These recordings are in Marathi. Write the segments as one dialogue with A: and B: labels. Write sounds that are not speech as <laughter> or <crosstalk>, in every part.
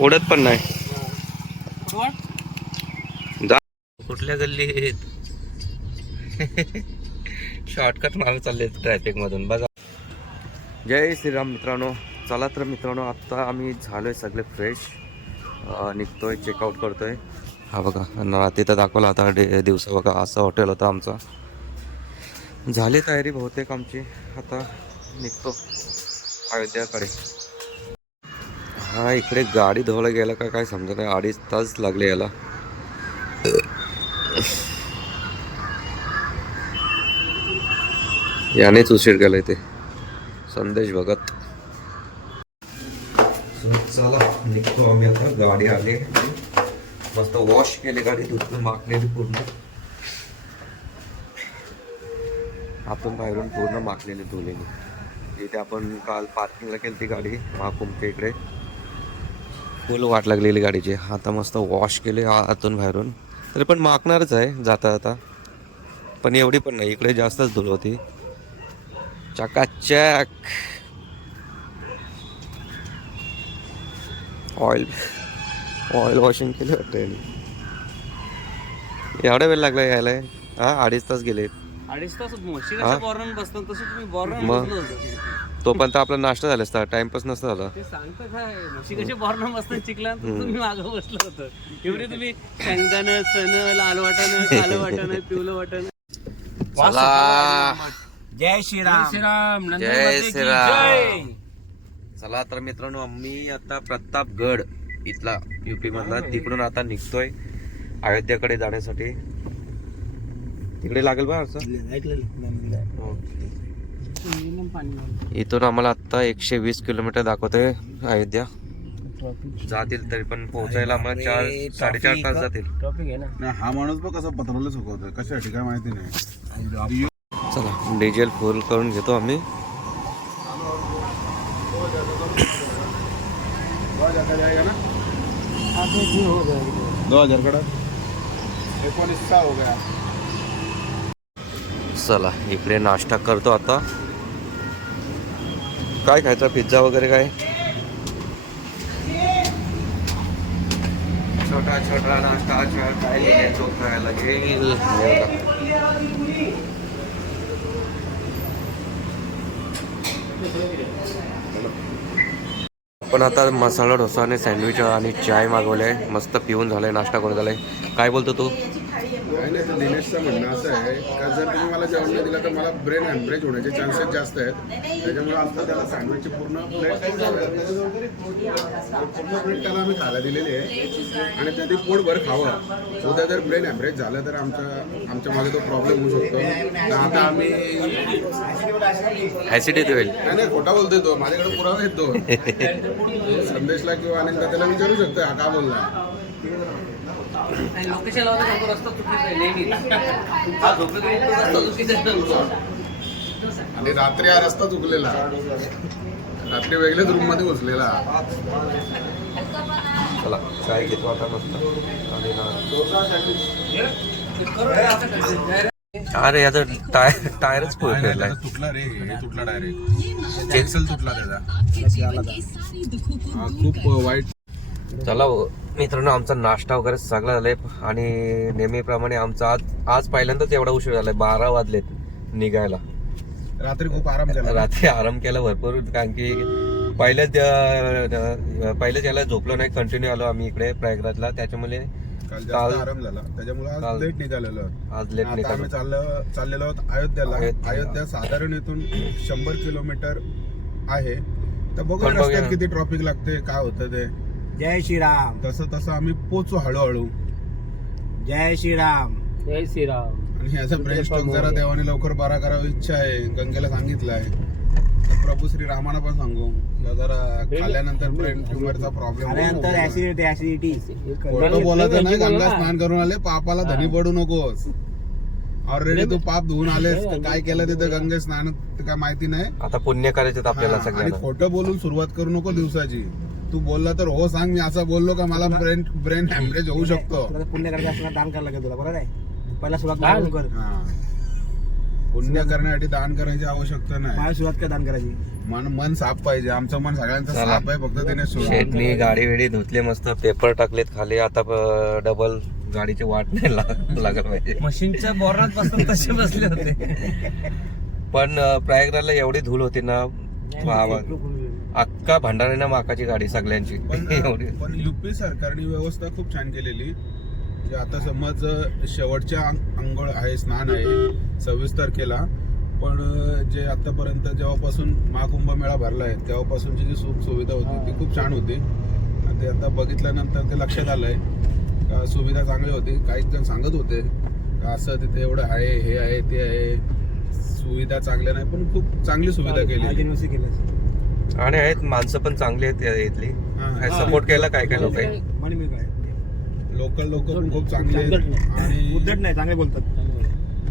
A: उडत पण नाही. जा कुठल्या गल्ली शॉर्टकट मारत चालले ट्रॅफिक मधून. बघा. जय श्रीराम मित्रांनो. चला तर मित्रांनो आत्ता आम्ही झालोय सगळे फ्रेश निघतोय चेकआउट करतोय. हा बघा न तिथं दाखवला आता डे दिवसा बघा असं हॉटेल होतं आमचा. झाली तयारी बहुतेक आमची. आता निघतो. अयोध्याकडे. हा इकडे गाडी धुवायला गेला का काय समजत नाही. अडीच तास लागले याला. यानेच उशीर केलाय ते. संदेश भगत. चला निघतो आम्ही आता. गाडी आली. मस्त वॉश केली गाडी धुतून माखलेली पूर्ण. आपण बाहेरून पूर्ण माखलेली धुलेली. इथे आपण काल पार्किंगला केली ती गाडी महाकुंभच्या इकडे. फुल वाट लागलेली गाडीची. आता मस्त वॉश केले आतून बाहेरून. तरी पण माकणारच आहे जाता जाता. पण एवढी पण नाही. इकडे जास्तच धूळ होती. चकाचक. ऑइल ऑइल वॉशिंग केले वाटतं याने. एवढा वेळ लागला यायला? हा अडीच तास गेले
B: अडीच तास बसतात तसं तुम्ही
A: तोपर्यंत आपला नाश्ता झाला असता टाइमपास नसता झाला.
B: ते सांगतं काय? म्हशी कशा बॉर्नर बसतात चिकला तुम्ही मागं बसलो होतं. एवढे तुम्ही शेंगदाणं चण लाल वाटाणं कालं वाटाणं पिवलं वाटाणं.
A: चला.
C: जय श्रीराम.
B: श्रीराम.
A: जय श्रीराम. चला तर मित्रांनो मी आता प्रतापगड इथला युपी मधला तिकडून आता निघतोय अयोध्याकडे जाण्यासाठी. तिकडे लागेल बा असं? इथून आम्हाला आता एकशे वीस किलोमीटर दाखवतोय अयोध्या. जातील तरी पण पोहोचायला आम्हाला चार साडेचार तास जातील.
D: हा माणूस बघ कसं पत्रवलं सुकवतोय कशासाठी? काय माहिती नाही.
A: चला डिझेल फुल करून घेतो आम्ही.
D: दो हजार कडा? एकोणीसचा हो गया.
A: चला इकडे नाश्ता करतो आता. काय खायचं? पिझ्झा वगैरे काय? छोटा छोटा नाश्ता खायला? घेईल पण आता मसाला डोसा आणि सँडविच आणि चाय मागवले मस्त पिऊन झालंय नाश्ता करून झालाय? काय बोलतो तू?
D: काय नाही तर दिनेशचं म्हणणं असं आहे का जर तुम्ही मला जेवण नाही दिलं तर मला ब्रेन हॅम्ब्रेज होण्याचे चान्सेस जास्त आहेत. त्याच्यामुळे आता त्याला सँडविचची पूर्ण प्लेट पूर्ण प्लेट त्याला आम्ही खायला दिलेली आहे. आणि त्याने पोटभर खावं. उद्या जर ब्रेन हॅम्ब्रेज झालं तर आमच्या आमच्या मागे तो प्रॉब्लेम होऊ शकतो. तर आता आम्ही
A: ऍसिडिटी होईल
D: नाही नाही खोटा बोलतोय तो. माझ्याकडे पुरावा येतो <laughs> संदेशला किंवा अनेकदा त्याला विचारू शकतो हा का बोलला?
B: लोकेशन रस्ता चुकीचा आहे नेहमी हा झोपेतून उठतो रस्ता चुकीचा आहे.
D: आणि रात्री हा रस्ता चुकलेला. रात्री वेगळ्याच रूममध्ये घुसलेला
A: चला चाय घेतो आता मस्त. आणि ना- अरे याचा टायर टायरच फिरलाय
D: तुटला रे हे तुटला डायरेक्ट एक्सेल तुटला त्याचा. खूप वाईट
A: चला. मित्रांनो आमचा नाश्ता वगैरे सगळा झालाय. आणि नेहमीप्रमाणे आमचा आज आज पहिल्यांदाच एवढा उशीर झालाय. बारा वाजलेत निघायला.
D: रात्री खूप आराम झाला
A: रात्री आराम केला भरपूर कारण की पहिल्याच पहिल्याच याला झोपलो नाही कंटिन्यू आलो आम्ही इकडे प्रयागराजला. त्याच्यामुळे
D: काल आराम झाला. त्याच्यामुळे आज लेट निघालेलो.
A: आज लेट निघालो.
D: चाललो चाललेलो आहोत अयोध्याला.
A: अयोध्या.
D: साधारण इथून शंभर किलोमीटर आहे. तर बघू. रस्त्यात किती ट्रॉफिक लागते काय होतं ते.
C: जय श्रीराम।
D: तसं तसं आम्ही पोचू हळूहळू.
C: जय श्रीराम।
B: जय श्रीराम।
D: आणि ह्याचा ब्रेन स्ट्रोक जरा देवाने लवकर बरा करावा इच्छा आहे. गंगेला सांगितलं आहे तर प्रभू श्री रामाना पण सांगू. जरा खाल्ल्यानंतर ब्रेन ट्युमरचा
C: आल्यानंतर
D: प्रॉब्लेम
C: ऍसिडिटी ऍसिडिटी
D: खोटं बोलायचं नाही गंगा स्नान करून आले पापाला धनी पडू नकोस. ऑलरेडी तू पाप धुवून आलेस तर काय केलं तिथं गंगे स्नान काय माहिती नाही.
A: आता पुण्य करायचं आपल्याला
D: आणि खोटं बोलून सुरुवात करू नको दिवसाची. तू बोलला तर हो सांग मी असं बोललो का मला ब्रेन ब्रेन हॅमरेज होऊ शकतो.
C: तुला पुण्य करायचं दान करायला लागेल तुला बरोबर आहे? पहिला सुरुवात दान कर.
D: हा. पुण्य करण्यासाठी दान करायची आवश्यकता नाही.
C: मला सुरुवात काय दान करायची.
D: मन मन साफ पाहिजे. आमचं मन सगळ्यांचं
A: चला.
D: साफ आहे फक्त त्याने सोडून
A: शेटनी गाडी वेडी धुतले मस्त पेपर टाकलेत खाली आता डबल गाडीची वाट नाही लाग- लागत पाहिजे.
B: मशीनच्या बोर्नात पासून तसे बसले होते.
A: पण अं, प्रयागराजला एवढी धूल होती ना वा वा. अख्खा भंडाऱ्यानं माकाची गाडी सगळ्यांची.
D: पण <laughs>
A: एवढी.
D: पण युपी सरकारने व्यवस्था खूप छान केलेली. म्हणजे आता समज शेवटच्या अंग- अंघोळ आहे स्नान आहे सव्वीस तारखेला. पण जे आतापर्यंत जेव्हापासून महाकुंभ मेळा भरलाय तेव्हापासूनची जी सुख सुविधा होती ती खूप छान होती. आणि ते आता बघितल्यानंतर ते लक्षात आलंय. का सुविधा चांगली होती काही जण सांगत होते. का असं तिथे एवढं आहे हे आहे ते आहे. सुविधा चांगल्या नाही पण खूप चांगली सुविधा केलं.
A: आणि आहेत माणसं पण चांगली आहेत या इथली. काय सपोर्ट केला काय काय लोक?
D: लोकल लोक पण खूप चांगले आहेत. आणि
C: उद्धट नाही चांगले बोलतात.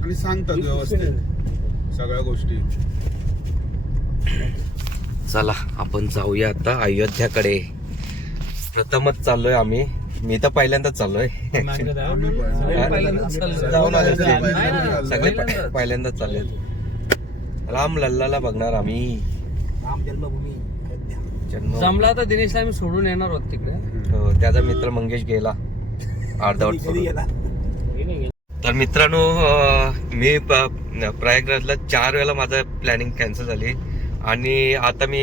D: आणि सांगतात व्यवस्थित. सगळ्या गोष्टी.
A: चला आपण जाऊया आता अयोध्याकडे. प्रथमच चाललोय आम्ही. मी तर पहिल्यांदाच चाललोय.
D: आम्ही पण.
B: पहिल्यांदाच चाललोय.
D: जाऊन आले. चाललोय.
A: सगळे
B: पहिल्यांदाच.
A: प- पहिल्यांदाच चालले राम लल्लाला बघणार आम्ही.
C: राम जन्मभूमी अयोध्या
A: जन्म
B: जमला तर दिनेशला आम्ही सोडून येणार आहोत तिकडे.
A: हो, त्याचा मित्र मंगेश गेला. अर्धवट <laughs>
C: कधी
A: सोडून.
C: गेला?
A: तर मित्रांनो अं, मी प- प्रयागराजला चार वेळेला माझं प्लॅनिंग कॅन्सल झाली. आणि आता मी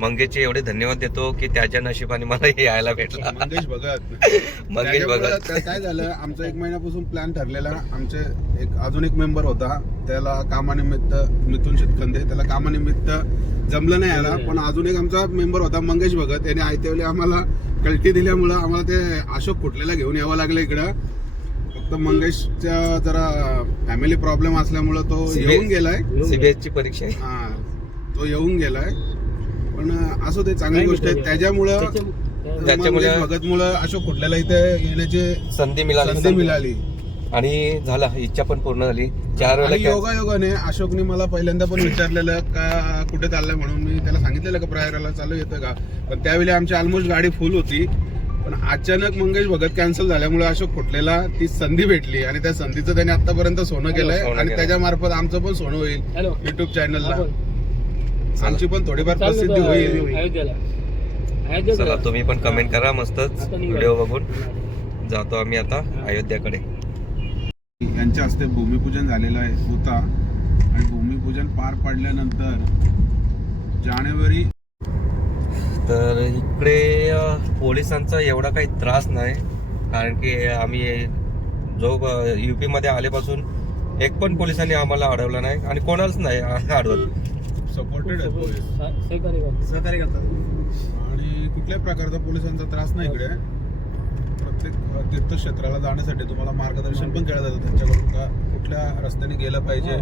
A: मंगेशचे एवढे धन्यवाद देतो की त्याच्या नशिबाने मला यायला भेटला.
D: मंगेश भगत <laughs>
A: मंगेश भगत
D: काय झालं आमचं एक महिन्यापासून प्लॅन ठरलेला आमचे एक अजून एक मेंबर होता. त्याला कामानिमित्त मिथुन शेतखंदे त्याला कामानिमित्त जमलं नाही यायला पण अजून एक आमचा मेंबर होता मंगेश भगत. याने आयत्यावेळी आम्हाला कल्टी दिल्यामुळं आम्हाला ते अशोक कुठलेला घेऊन यावं लागलं इकडं. फक्त मंगेशच्या जरा फॅमिली प्रॉब्लेम असल्यामुळं तो येऊन गेलाय.
A: सीबीएस ची परीक्षा
D: हा तो येऊन गेलाय. पण असो ते चांगली गोष्ट आहे. त्याच्यामुळं
A: त्याच्यामुळे-
D: भगतमुळं अशोक कुठल्याला इथे येण्याची
A: संधी मिळाली
D: संधी मिळाली.
A: आणि झाला इच्छा पण पूर्ण झाली. चार
D: आणि
A: वेळेला
D: योगा योगाने अशोकने मला पहिल्यांदा पण विचारलेलं का कुठे चाललंय? म्हणून मी त्याला सांगितलेलं का प्रयागराला चालू येतं का? पण त्यावेळी आमची ऑलमोस्ट गाडी फुल होती. पण अचानक मंगेश भगत कॅन्सल झाल्यामुळे अशोक फुटलेला ती संधी भेटली. आणि त्या संधीचं त्याने आतापर्यंत सोनं केलंय.
A: सोनं
D: आणि
A: केलंय.
D: त्याच्या मार्फत आमचं पण सोनं होईल युट्यूब चॅनलला आमची पण थोडीफार प्रसिद्धी होईल.
B: अयोध्येला
A: चला तुम्ही पण कमेंट करा मस्तच. व्हिडिओ बघून. जातो आम्ही आता अयोध्याकडे.
D: यांच्या हस्ते भूमिपूजन झालेलं आहे होता. आणि भूमिपूजन पार पडल्यानंतर जानेवारी
A: तर इकडे पोलिसांचा एवढा काही त्रास नाही. कारण की आम्ही जो युपी मध्ये आल्यापासून एक पण पोलिसांनी आम्हाला अडवलं नाही. आणि कोणालाच नाही अ- अडवत
D: सपोर्टेड आहे पोलीस.
C: सहकार्य करतात.
D: आणि कुठल्याही प्रकारचा पोलिसांचा त्रास नाही इकडे. प्रत्येक तीर्थक्षेत्राला जाण्यासाठी तुम्हाला मार्गदर्शन पण केलं जातं. त्यांच्याकडून का कुठल्या रस्त्याने गेलं पाहिजे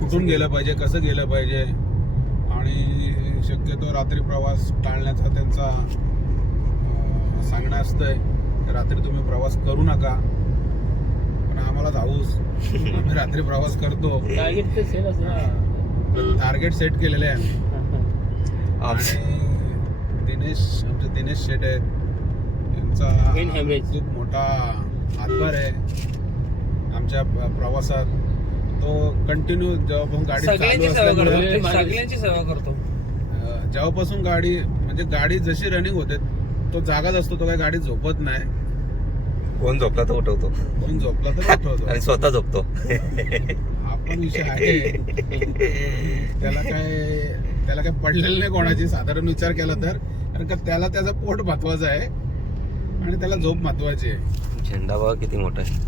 D: कुठून गेलं पाहिजे कसं गेलं पाहिजे. आणि शक्यतो रात्री प्रवास टाळण्याचा त्यांचा सांगणं असतंय रात्री तुम्ही प्रवास करू नका. पण आम्हाला जाऊस आम्ही रात्री प्रवास करतो. टार्गेट सेट केलेले आहे.
A: आमचे- <laughs>
D: आणि दिनेश आमचे दिनेश शेट आहेत.
B: Main
D: यांचा
B: hemorrhage.
D: खूप मोठा हातभार आहे. आमच्या प्रवासात तो कंटिन्यू जेव्हापासून गाडी चालू
B: सगळ्यांची सेवा
D: असल्यामुळे
B: करतो. सगळ्यांची सेवा करतो.
D: अं, जेव्हापासून गाडी म्हणजे गाडी जशी रनिंग होते तो जागाच असतो तो काही गाडी झोपत नाही.
A: कोण झोपला तर उठवतो.
D: कोण झोपला तर उठवतो.
A: आणि स्वतः झोपतो. <laughs>
D: विषय आहे. त्याला काय त्याला काय पडलेलं नाही कोणाची. साधारण विचार केला तर. कारण का त्याला त्याचं पोट महत्वाचं आहे. आणि त्याला झोप महत्वाची आहे.
A: झेंडा बघा किती मोठा आहे.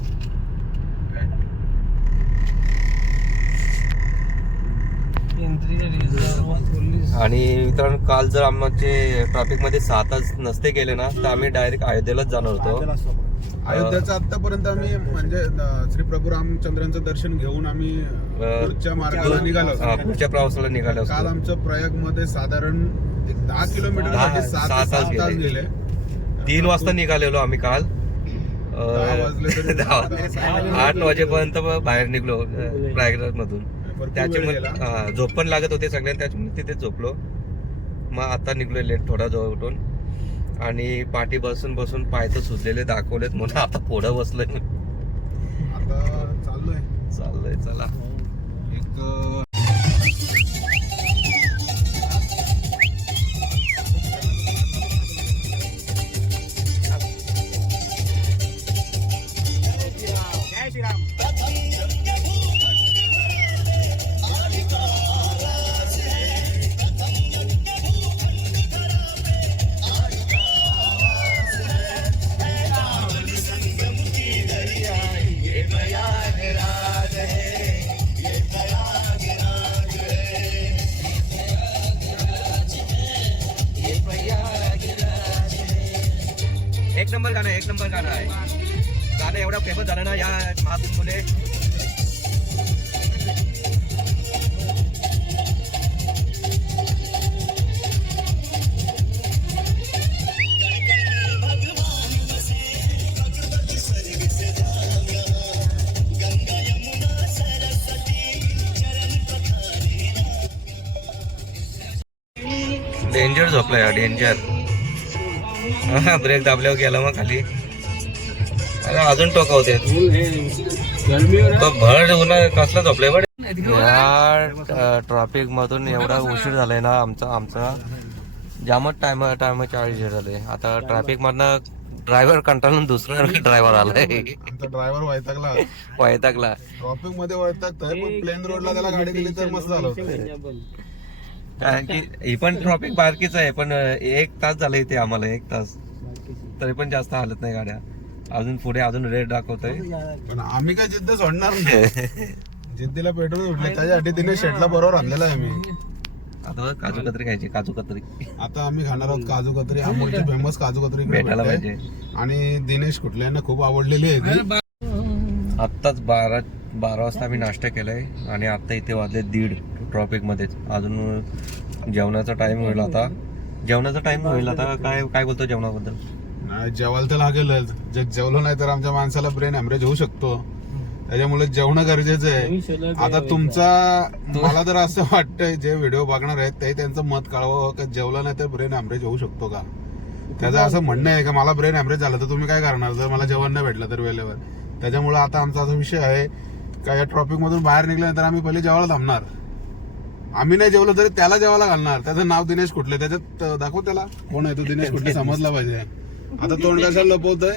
B: पोलीस
A: आणि मित्रांनो काल जर आमचे ट्रॅफिकमध्ये सातच नसते गेले ना तर आम्ही डायरेक्ट अयोध्येलाच जाणार होतो.
D: अयोध्याचं आतापर्यंत आम्ही म्हणजे श्री प्रभू रामचंद्रांचं दर्शन घेऊन आम्ही पुढच्या मार्गाला निघालो
A: हा, पुढच्या प्रवासाला निघाले
D: काल
A: असतो
D: आमचं प्रयागमध्ये साधारण एक दहा किलोमीटर
A: दहा-
D: साठी सात
A: सहा
D: ते
A: तास
D: सात तास
A: गेले.
D: गेले.
A: तीन वाजता निघालेलो आम्ही काल.
D: दहा वाजले तरी
A: दहा-
D: दहा- सहा
A: आठ वाजेपर्यंत बाहेर निघलो प्रयागराज मधून
D: भरपूर वेळ
A: त्याच्यामुळे
D: गेला.
A: झोप पण लागत होते सगळ्यांना त्याच्यामुळे तिथेच झोपलो. मग आता निघलो लेट थोडा जवळ उठून. आणि पाठी बसून बसून पाय तर सुजलेले दाखवलेत म्हणून आता पुढं बसलोय.
D: आता चाललोय.
A: चाललंय चला.
C: श्रीराम.
A: नंबर गाणं आहे, गाणं आहे एवढं फेमस झालं ना या महाकुंभले डेंजर झोपला या डेंजर ब्रेक दाबल्यावर गेला मग खाली. अरे अजून टोकावते भर उन्हा कसला झोपलाय बडे या ट्रॅफिक मधून एवढा उशीर झालाय ना आमचा आमचा. जामच टाइम टाइम चाळीस झाले आता ट्रॅफिक मधनं ड्रायव्हर कंटाळून दुसरा ड्रायव्हर आलाय.
D: आमचा ड्रायव्हर वैतागला.
A: वैतागला.
D: ट्रॉफिकमध्ये वैतागतोय पण प्लेन रोडला त्याला गाडी दिली तर मस्त झालं
A: कारण की ही पण ट्रॉफिक बारकीच आहे पण एक तास झालं इथे आम्हाला एक तास. तरी पण जास्त हालत नाही गाड्या. अजून पुढे अजून रेड दाखवतोय.
D: पण आम्ही काय जिद्द सोडणार नाही. जिद्दीला पेट्रोल उठले त्याच्यासाठी तिने शेटला बरोबर आणलेला आहे मी.
A: आता काजू कतरी खायची काजू कतरी.
D: आता आम्ही खाणार आहोत काजू कतरी. अमोलची फेमस काजू कतरी
A: भेटायला. पाहिजे.
D: आणि दिनेश कुठले यांना खूप आवडलेली आहे
A: आत्ताच बारा बारा वाजता आम्ही नाश्ता केलाय. आणि आता इथे वाजले दीड ट्रॉफिक मध्येच. अजून जेवणाचा टाइम होईल आता. जेवणाचा टाइम होईल आता. काय काय बोलतो जेवणाबद्दल?
D: नाही, जेवायला तर लागेलच. जर जेवलो नाही तर आमच्या माणसाला ब्रेन हॅमरेज होऊ शकतो. त्याच्यामुळे जेवणं गरजेचं आहे. आता तुमचा मला तर असं वाटतंय जे व्हिडिओ बघणार आहेत ते त्यांचं मत कळवावं का जेवलं नाही तर ब्रेन हॅमरेज होऊ शकतो का? त्याचं असं म्हणणं आहे का मला ब्रेन हॅमरेज झालं तर तुम्ही काय करणार? जर मला जेवण नाही भेटलं तर वेळेवर. त्याच्यामुळे आता आमचा असा विषय आहे का या ट्रॉफिक मधून बाहेर निघल्यानंतर आम्ही पहिले जेवायला थांबणार. आम्ही नाही जेवलो तरी त्याला जेवायला घालणार. त्याचं नाव दिनेश कुठले? त्याच्यात दाखव त्याला. कोण आहे तो दिनेश कुठले? समजला पाहिजे. आता तोंड कशाला लपवतोय?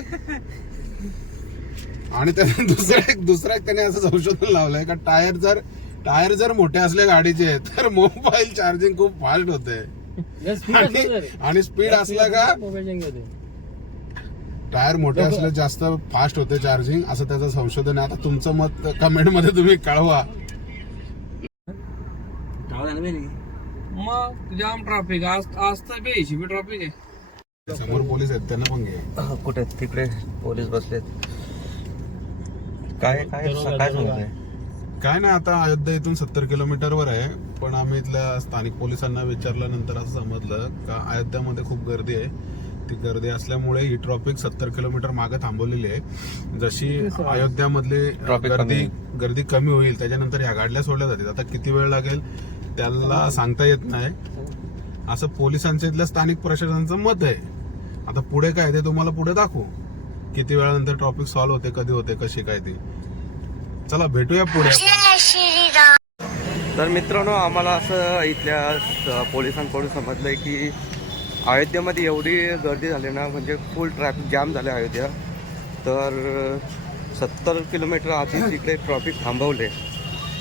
D: आणि त्याने दुसरा एक दुसरा एक त्याने असं संशोधन लावलंय का टायर जर टायर जर मोठे असले गाडीचे तर मोबाईल चार्जिंग खूप फास्ट होते आणि- स्पीड असला का टायर मोठे असले जास्त फास्ट होते चार्जिंग असं त्याचं संशोधन आहे. आता तुमचं मत कमेंटमध्ये तुम्ही कळवा.
B: मग जाम ट्रॉफिक आज आज तर बेशी बी ट्रॉफिक आहे.
D: समोर पोलीस आहेत त्यांना पण घे.
A: कुठे तिकडे पोलीस बसलेत काय काय काय सांगत आहे
D: काय नाही आता अयोध्या इथून सत्तर किलोमीटरवर आहे. पण आम्ही इथल्या स्थानिक पोलिसांना विचारल्यानंतर असं समजलं का अयोध्यामध्ये खूप गर्दी आहे. ती गर्दी असल्यामुळे ही ट्रॉफिक सत्तर किलोमीटर मागे थांबवलेली आहे. जशी अयोध्यामधली गर्दी
A: कमी
D: गर्दी कमी होईल त्याच्यानंतर ह्या गाडल्या सोडल्या जातील. आता किती वेळ लागेल त्याला सांगता येत नाही. असं पोलिसांच्या इथलं स्थानिक प्रशासनाचं मत आहे. आता पुढे काय ते तुम्हाला पुढे दाखवू. किती वेळानंतर टॉपिक सॉल्व्ह होते कधी होते कशी काय ती. चला भेटूया पुढे. आपण.
A: तर मित्रांनो आम्हाला असं इथल्या पोलिसांकडून पोलिसांकडून समजलंय की अयोध्येमध्ये एवढी गर्दी झाली ना म्हणजे फुल ट्रॅफिक जाम झाले अयोध्या. तर सत्तर किलोमीटर आधी तिकडे ट्रॉफिक थांबवले.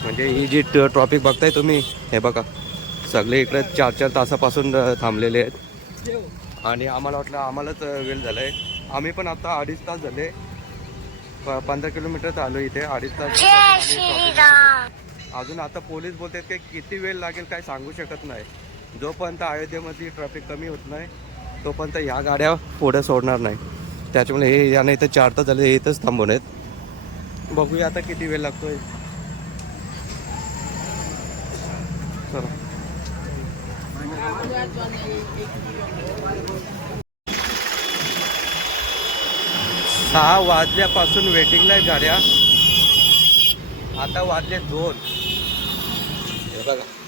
A: म्हणजे ही जी ट्रॉफिक बघताय तुम्ही हे बघा. सगळे इकडे चार चार तासापासून थांबलेले आहेत. आणि आम्हाला वाटलं आम्हालाच वेळ झाला आहे आम्ही पण आता अडीच तास झाले. प- पंधरा किलोमीटर आलो इथे अडीच तास अजून आता पोलीस बोलतात की किती वेळ लागेल काय सांगू शकत नाही. जोपर्यंत अयोध्येमध्ये ट्रॅफिक कमी होत नाही तोपर्यंत ह्या गाड्या पुढे सोडणार नाही. त्याच्यामुळे हे याने इथं चार तास झाले इथंच थांबून आहेत. बघूया आता किती वेळ लागतोय. चला. सहा वाजल्यापासून वेटिंगला आहेत गाड्या. आता वाजले दोन. हे बघा.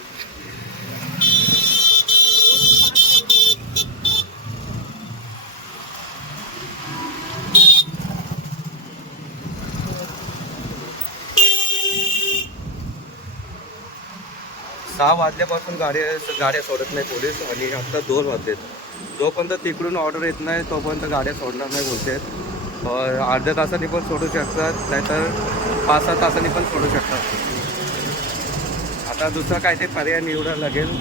A: सहा वाजल्यापासून गाड्या गाड्या सोडत नाही पोलीस आणि आता दोन वाजलेत. जोपर्यंत तिकडून ऑर्डर येत नाही तोपर्यंत गाड्या सोडणार नाही बोलतात. अर्ध्या तासांनी पण सोडू शकतात नाहीतर पाच सहा तासांनी पण सोडू शकतात. आता दुसरा काय ते पर्याय निवडायला लागेल.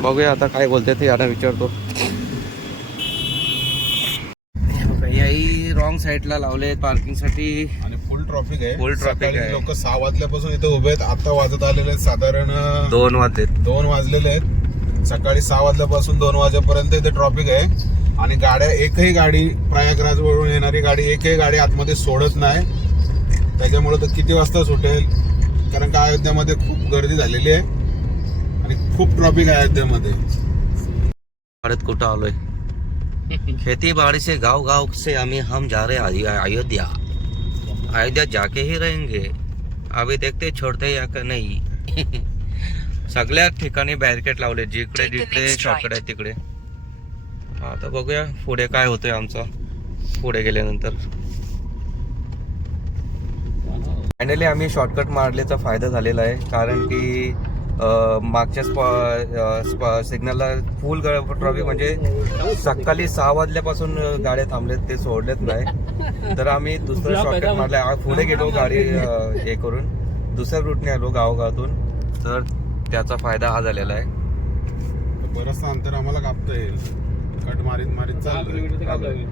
A: बघूया आता काय बोलते ते यांना विचारतो. याही रॉंग साईडला लावले पार्किंगसाठी
D: फुल ट्रॉफिक आहे.
A: Full traffic आहे.
D: लोक सहा वाजल्यापासून इथे उभे आहेत. आता वाजत आलेले आहेत. साधारण
A: दोन वाजलेत.
D: दोन वाजलेले आहेत. सकाळी सहा वाजल्यापासून दोन वाजेपर्यंत इथे ट्रॉफिक आहे. आणि गाड्या एकही गाडी प्रयागराज वरून येणारी गाडी एकही गाडी आतमध्ये सोडत नाही. त्याच्यामुळे तर किती वाजता सुटेल? कारण का अयोध्यामध्ये खूप गर्दी झालेली आहे. आणि खूप ट्रॉफिक आहे अयोध्यामध्ये.
A: भारत कुठं आलोय? <laughs> खेती बाड़ी से गांव गांव से हमें हम जा रहे अयो- अयोध्या. अयोध्या जाके ही रहेंगे अभी देखते छोड़ते या का नाही. सगळ्या ठिकाणी बॅरिकेड लावले जिकडे जिकडे शॉर्टकट आहे तिकडे. आता बघूया पुढे काय होतंय आमचं. पुढे गेल्यानंतर. फायनली आम्ही शॉर्टकट मारल्याचा फायदा झालेला आहे. कारण की मागच्या स्पॉ सिग्नलला फुल ट्रॉफिक म्हणजे सकाळी सहा वाजल्यापासून गाड्या थांबलेत ते सोडलेत नाही. तर आम्ही दुसरं शॉर्टकट मारलं पुढे गेलो गाडी हे करून. दुसऱ्या रूटने आलो गावगावातून. तर त्याचा फायदा हा झालेला आहे.
D: बरंचसं अंतर आम्हाला कापता येईल. कट मारीत मारीत चालतोय.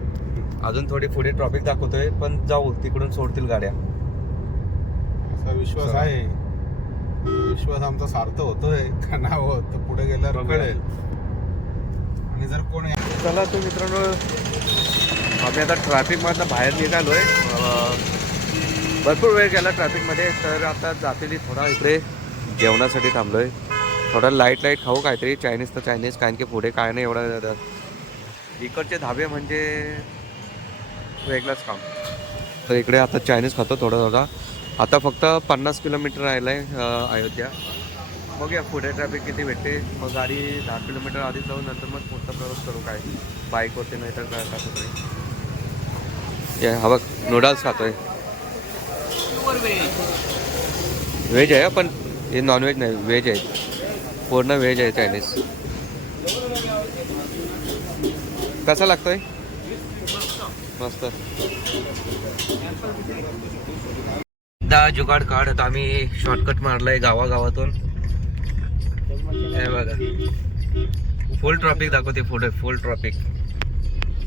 A: अजून थोडी पुढे ट्रॉफिक दाखवतोय पण जाऊ तिकडून सोडतील गाड्या.
D: असा विश्वास आहे. विश्वास आमचा सार्थ होतोय का ना होत तर पुढे गेल्यावर. कळेल. आणि जर कोण
A: चला तर मित्रांनो आम्ही आता ट्रॅफिकमधनं बाहेर निघालोय. अं, भरपूर वेळ गेला ट्रॅफिकमध्ये तर आता जातेली थोडा इकडे जेवणासाठी थांबलोय. थोडा लाइट लाइट खाऊ काहीतरी चायनीज तर चायनीज कारण की पुढे काय नाही एवढा इकडचे धाबे म्हणजे वेगळंच काम. तर इकडे आता चायनीज खातो थोडा थोडा. आता फक्त पन्नास किलोमीटर राहिलं आहे अयोध्या. बघूया पुढे ट्रॅफिक किती भेटते. मग गाडी दहा किलोमीटर आधी जाऊन नंतर मग पुढचा प्रवास करू काय. बाईक होते नाही तर काय टाकू तरी या हा बघ नूडल्स खातोय. व्हेज आहे पण हे नॉनव्हेज नाही व्हेज आहे. पूर्ण व्हेज आहे चायनीज कसा लागतोय? मस्त. दा जुगाड काढत आम्ही शॉर्टकट मारलाय गावागावातून. हे बघा. फुल ट्रॉफिक दाखवते पुढे फुल ट्रॉफिक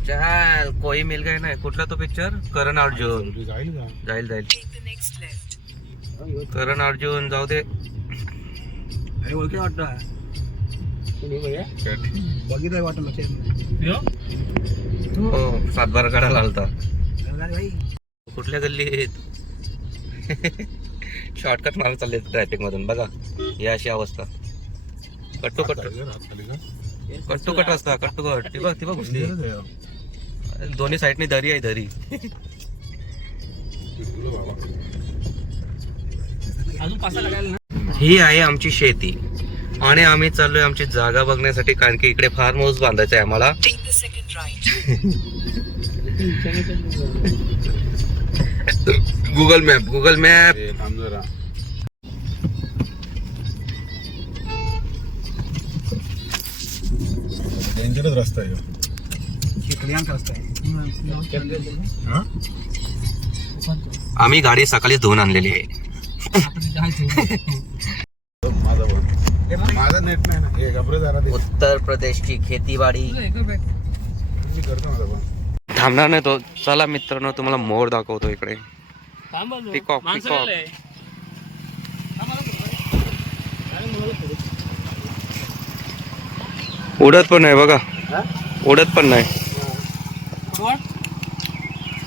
A: चाल कोई मिल गए नाही कुठला तो पिक्चर करण अर्जुन.
D: जाईल का?
A: जाईल जाईल. करण अर्जुन जाऊ दे.
C: वाटत?
A: हो सातबारा काढायला आलता. कुठल्या गल्लीत? <laughs> शॉर्टकट मारून चालले ट्रॅफिक मधून बघा. ही अशी अवस्था. कट्टू कट्टू
D: खाली का
A: कट्टू कट असता कट्टू कट ती बघ ती बघ घुसली दोन्ही साईडनी दरी आहे दरी. ही आहे आमची शेती. आणि आम्ही चाललोय आमची जागा बघण्यासाठी कारण की इकडे फार्म हाऊस बांधायचं आहे आम्हाला Google map Google map
D: dangerous रस्ता आहे. हा?
A: आम्ही गाडी सकाळी धुवून आणलेली आहे.
D: माझा नेट नाही ना. हे घबरे जरा दे.
A: उत्तर प्रदेशची खेतीबाडी.
D: मी करतो माझा पण.
A: थांबणार नाही तो. चला मित्रांनो तुम्हाला मोर दाखवतो इकडे.
B: मला थोडं.
A: उडत पण नाही बघा. उडत पण नाही?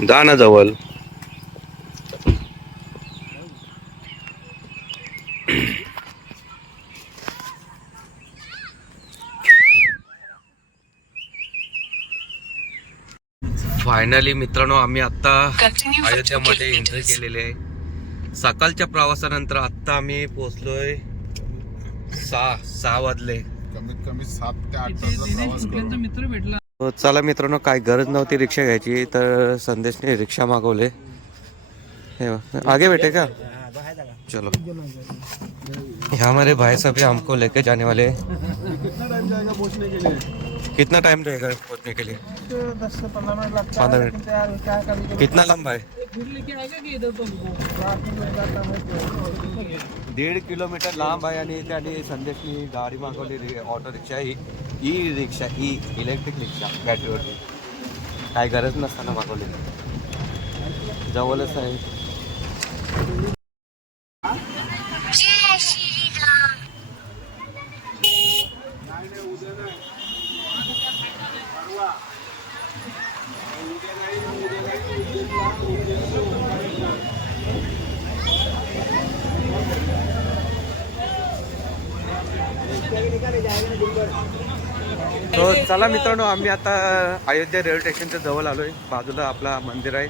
A: जा ना जवळ. फायनली मित्रांनो आम्ही आता अयोध्यामध्ये एंट्री केलेली आहे. सकाळच्या प्रवासानंतर आता आम्ही पोहोचलोय सहा सहा वाजले.
D: कमीत कमी सात ते आठ तासचा
B: मित्र भेटला.
A: हो, चला मित्रांनो काय गरज नव्हती रिक्षा घ्यायची तर संदेशने रिक्षा मागवले. हे बघ. आगे भेटे का? चलो। यहाँ हमारे भाई साहब हमको लेके जाने वाले हैं।
D: कितना टाइम जाएगा पहुँचने के लिए?
A: कितना टाइम रहेगा पहुँचने के लिए?
C: दस से पंद्रह मिनट लगता है
A: मिनट।
C: हो है
A: कितना लंबा है?
B: फिर लेके आएगा की इधर तुमको
C: रात में जाता है
A: दीड किलोमीटर लांब आहे आणि त्याने संदेशनी गाडी मागवली ऑटो रिक्षा ही e rickshaw e electric rickshaw बॅटरीवरती काय गरज नसताना मागवली जवळच आहे तो चला मित्रांनो आम्ही आता अयोध्या रेल्वे स्टेशनच्या जवळ आलोय. बाजूला आपला मंदिर आहे.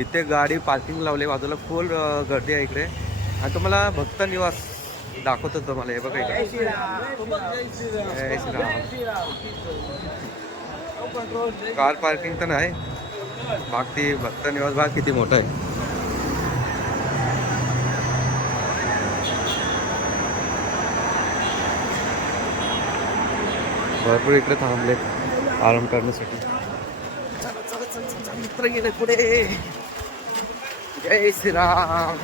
A: इथे गाडी पार्किंग लावली बाजूला फुल गर्दी आहे इकडे. आणि तुम्हाला भक्त निवास दाखवतो तुम्हाला. हे बघा इथे जय श्रीराम. कार पार्किंग तर नाही. ती भक्त निवास भाग किती मोठा आहे? भरपूर इकडे थांबलेत आराम करण्यासाठी मित्र गेले पुढे जय श्रीराम.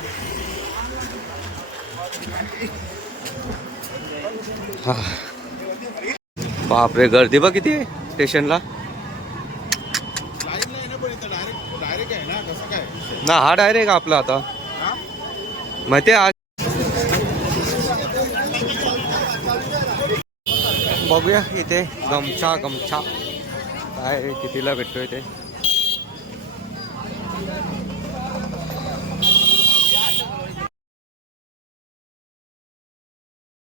A: बापरे गर्दी बघ किती आहे स्टेशनला
D: ना
A: हा डायरेक्ट आपला आता? माहिती बघूया इथे गमछा गमछा. काय कितीला भेटतोय ते?